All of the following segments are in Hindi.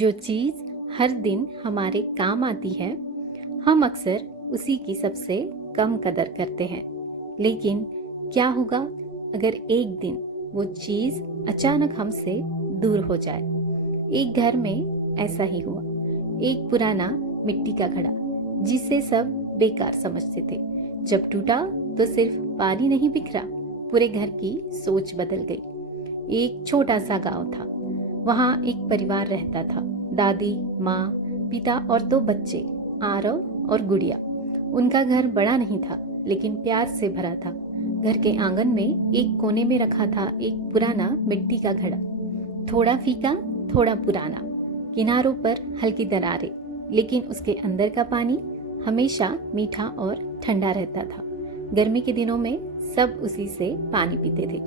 जो चीज़ हर दिन हमारे काम आती है, हम अक्सर उसी की सबसे कम कदर करते हैं। लेकिन क्या होगा अगर एक दिन वो चीज़ अचानक हमसे दूर हो जाए? एक घर में ऐसा ही हुआ। एक पुराना मिट्टी का घड़ा जिसे सब बेकार समझते थे, जब टूटा तो सिर्फ पानी नहीं बिखरा, पूरे घर की सोच बदल गई। एक छोटा सा गांव था। वहाँ एक परिवार रहता था। दादी, माँ, पिता और 2 बच्चे, आरव और गुड़िया। उनका घर बड़ा नहीं था, लेकिन प्यार से भरा था। घर के आंगन में एक कोने में रखा था एक पुराना मिट्टी का घड़ा, थोड़ा फीका, थोड़ा पुराना, किनारों पर हल्की दरारें, लेकिन उसके अंदर का पानी हमेशा मीठा और ठंडा रहता था। गर्मी के दिनों में सब उसी से पानी पीते थे।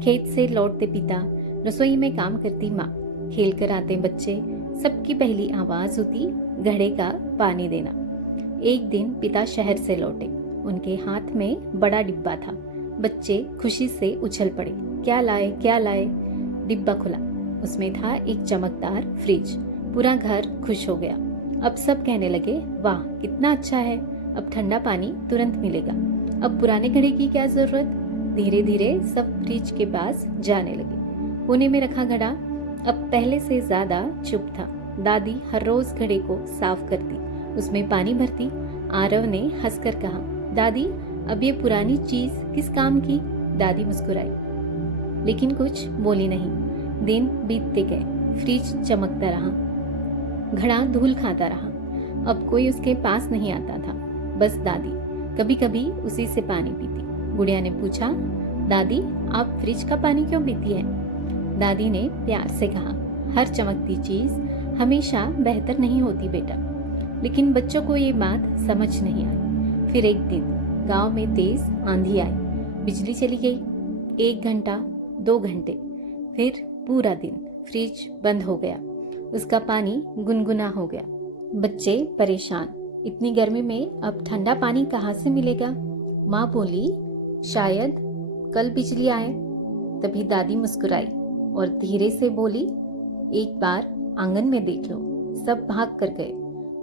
खेत से लौटते पिता, रसोई में काम करती माँ, खेल कर आते बच्चे, सबकी पहली आवाज होती घड़े का पानी देना। एक दिन पिता शहर से लौटे। उनके हाथ में बड़ा डिब्बा था। बच्चे खुशी से उछल पड़े, क्या लाए क्या लाए। डिब्बा खुला, उसमें था एक चमकदार फ्रिज। पूरा घर खुश हो गया। अब सब कहने लगे, वाह कितना अच्छा है, अब ठंडा पानी तुरंत मिलेगा, अब पुराने घड़े की क्या जरूरत। धीरे धीरे सब फ्रिज के पास जाने लगे। कोने में रखा घड़ा अब पहले से ज्यादा चुप था। दादी हर रोज घड़े को साफ करती, उसमें पानी भरती। आरव ने हंसकर कहा, दादी अब ये पुरानी चीज किस काम की। दादी मुस्कुराई, लेकिन कुछ बोली नहीं। दिन बीतते गए, फ्रिज चमकता रहा, घड़ा धूल खाता रहा। अब कोई उसके पास नहीं आता था, बस दादी कभी कभी उसी से पानी पीती। गुड़िया ने पूछा, दादी आप फ्रिज का पानी क्यों पीती है। दादी ने प्यार से कहा, हर चमकती चीज हमेशा बेहतर नहीं होती बेटा। लेकिन बच्चों को ये बात समझ नहीं आई। फिर एक दिन गांव में तेज आंधी आई, बिजली चली गई। 1 घंटा, 2 घंटे, फिर पूरा दिन फ्रिज बंद हो गया। उसका पानी गुनगुना हो गया। बच्चे परेशान, इतनी गर्मी में अब ठंडा पानी कहाँ से मिलेगा। माँ बोली, शायद कल बिजली आए। तभी दादी मुस्कुराई और धीरे से बोली, एक बार आंगन में देख लो। सब भाग कर गए।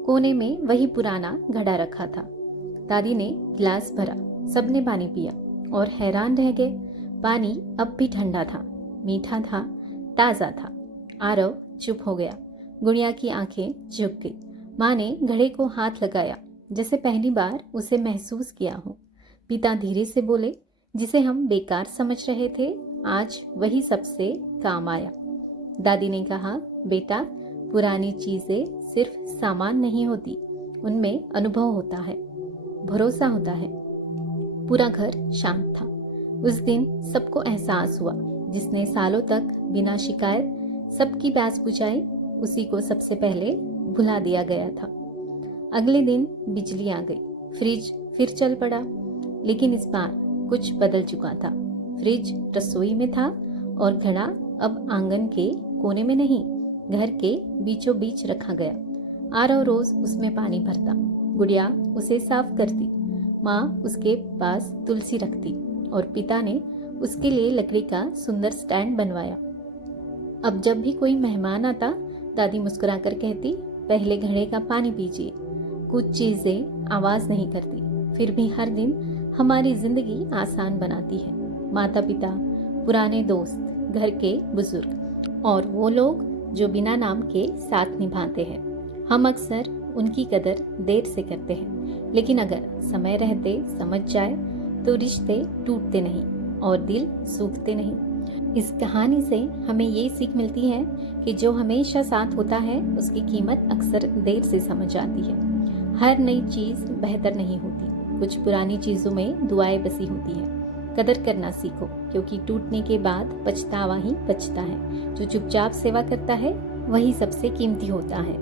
कोने में वही पुराना घड़ा रखा था। दादी ने गिलास भरा, सबने पानी पिया और हैरान रह गए। पानी अब भी ठंडा था, मीठा था, ताजा था। आरव चुप हो गया। गुड़िया की आंखें झुक गई। माँ ने घड़े को हाथ लगाया, जैसे पहली बार उसे महसूस किया हो। पिता धीरे से बोले, जिसे हम बेकार समझ रहे थे, आज वही सबसे काम आया। दादी ने कहा, बेटा पुरानी चीजें सिर्फ सामान नहीं होती, उनमें अनुभव होता है, भरोसा होता है। पूरा घर शांत था। उस दिन सबको एहसास हुआ, जिसने सालों तक बिना शिकायत सबकी प्यास बुझाई, उसी को सबसे पहले भुला दिया गया था। अगले दिन बिजली आ गई, फ्रिज फिर चल पड़ा, लेकिन इस बार कुछ बदल चुका था। फ्रिज रसोई में था और घड़ा अब आंगन के कोने में नहीं, घर के बीचों बीच रखा गया। आरव रोज उसमें पानी भरता, गुड़िया उसे साफ करती, माँ उसके पास तुलसी रखती और पिता ने उसके लिए लकड़ी का सुंदर स्टैंड बनवाया। अब जब भी कोई मेहमान आता, दादी मुस्कुराकर कहती, पहले घड़े का पानी पीजिए। कुछ चीजें आवाज नहीं करती, फिर भी हर दिन हमारी जिंदगी आसान बनाती है। माता पिता, पुराने दोस्त, घर के बुजुर्ग और वो लोग जो बिना नाम के साथ निभाते हैं। हम अक्सर उनकी कदर देर से करते हैं, लेकिन अगर समय रहते समझ जाए तो रिश्ते टूटते नहीं और दिल सूखते नहीं। इस कहानी से हमें ये सीख मिलती है कि जो हमेशा साथ होता है, उसकी कीमत अक्सर देर से समझ आती है। हर नई चीज बेहतर नहीं होती, कुछ पुरानी चीजों में दुआएं बसी होती है। कदर करना सीखो, क्योंकि टूटने के बाद पछतावा ही बचता है। जो चुपचाप सेवा करता है, वही सबसे कीमती होता है।